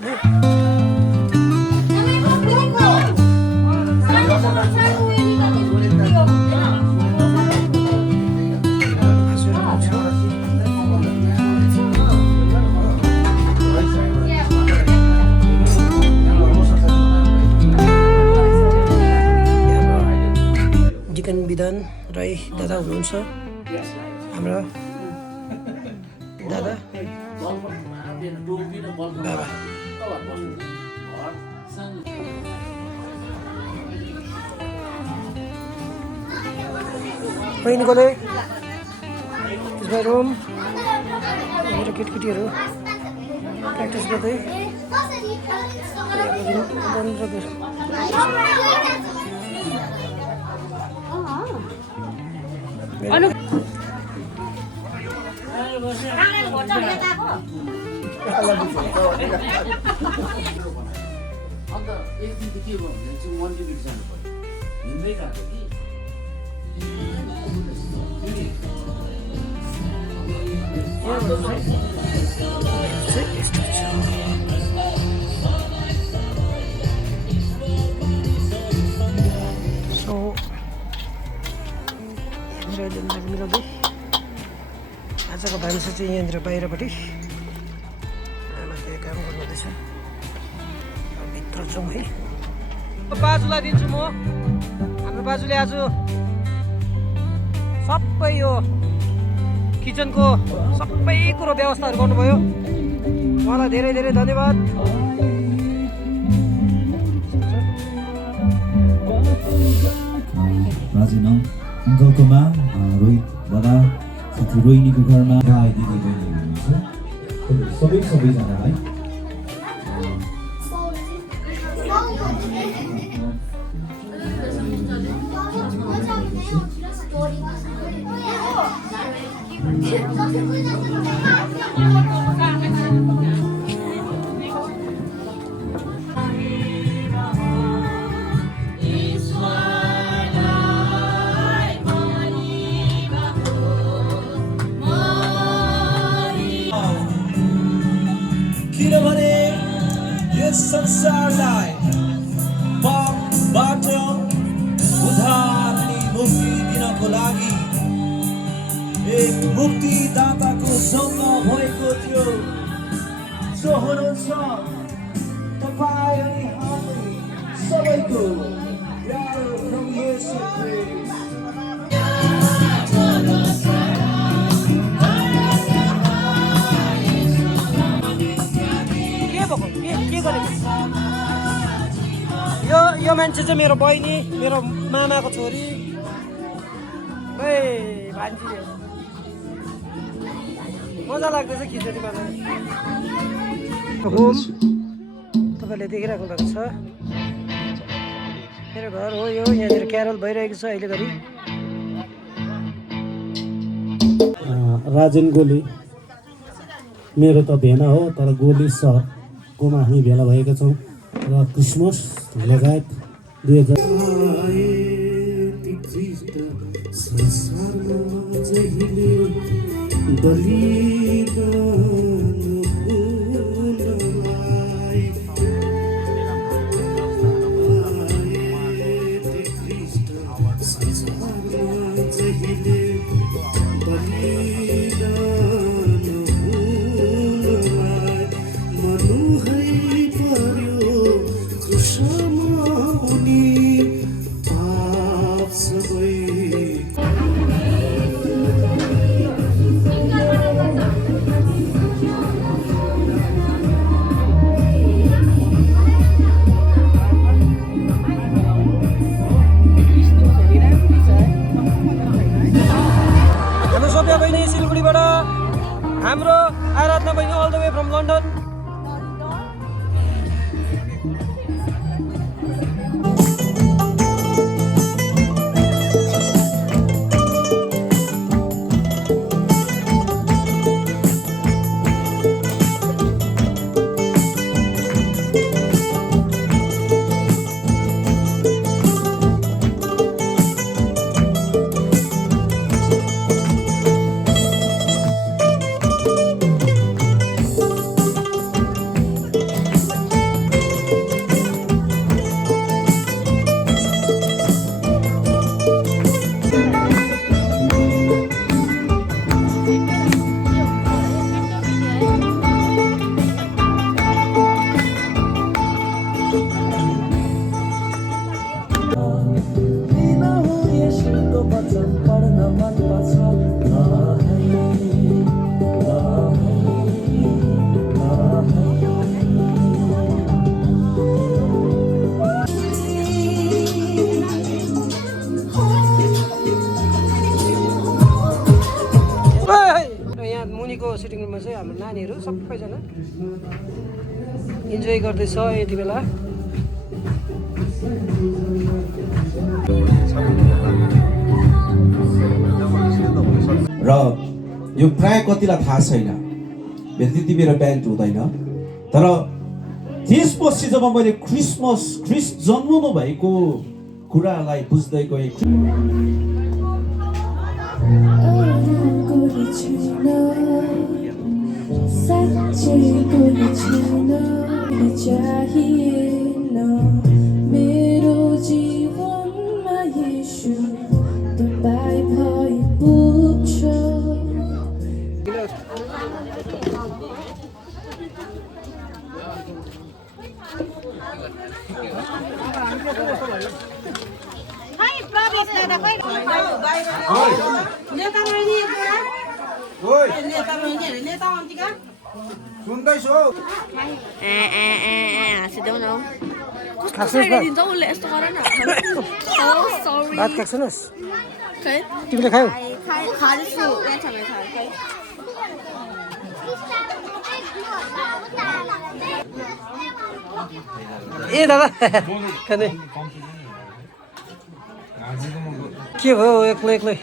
अहिले डिकन विधान राई दादा हुनुहुन्छ हाम्रो दादा बाबा बहिनीकोले रुम मेरो केटकेटीहरू प्र्याक्टिस गर्दै अन्त एक दिन त के भयो भने चाहिँ मन्टिभिट जानु पर्यो हिँड्दै गएको सो मिलाउँदै आजको भान्सा चाहिँ यहाँनिर बाहिरपट्टि आमाले काम गर्नुहुँदैछ भित्र जाउँ है बाजुलाई दिन्छु म हाम्रो बाजुले आज सबै यो किचनको सबै कुरो व्यवस्थाहरू गर्नुभयो उहाँलाई धेरै धेरै धन्यवाद राजेन अङ्कलकोमा रोहित दादा साथै रोहिणीको घरमा भाइ दिदी बहिनी हुनुहुन्छ सबैजनालाई किनभने यस संसारलाई पापबाट उद्धार अनि मुक्ति दिनको लागि एक मुक्तिदाताको जन्म भएको थियो जो हुनुहुन्छ तपाईँ अनि हामी सबैको प्यारो प्रभु येशू ख्रीष्ट यो मान्छे चाहिँ मेरो बहिनी मेरो मामाको छोरी ए भान्जी मजा लाग्दैछ खिचडी बनाउनु होम तपाईँले देखिरहेको भएको छ मेरो घर हो यो यहाँनिर क्यारल भइरहेको छ अहिले घरि राजेन गोले मेरो त भेना हो तर गोले सरकोमा हामी भेला भएका छौँ र क्रिसमस लगायत 2000 हाम्रो नानीहरू सबैजना इन्जोय गर्दैछ यति बेला। र यो प्राय कतिलाई थाहा छैन, त्यति मेरो ब्यान्ड हुँदैन, तर त्यसपछि जब मैले ख्रिस्ट जन्मनु भएको कुरालाई बुझ्दै गएँ। मेरो जीवनमा येशू तपाईँ भई पुग्छ। हाँसिदेऊ न कस्तो साइडिदिन्छ उसले यस्तो गर न। भात खाएको छैनस् खै तिमीले खायौ? खाँदैछु ए दादा खाने के भयो एक्लै एक्लै?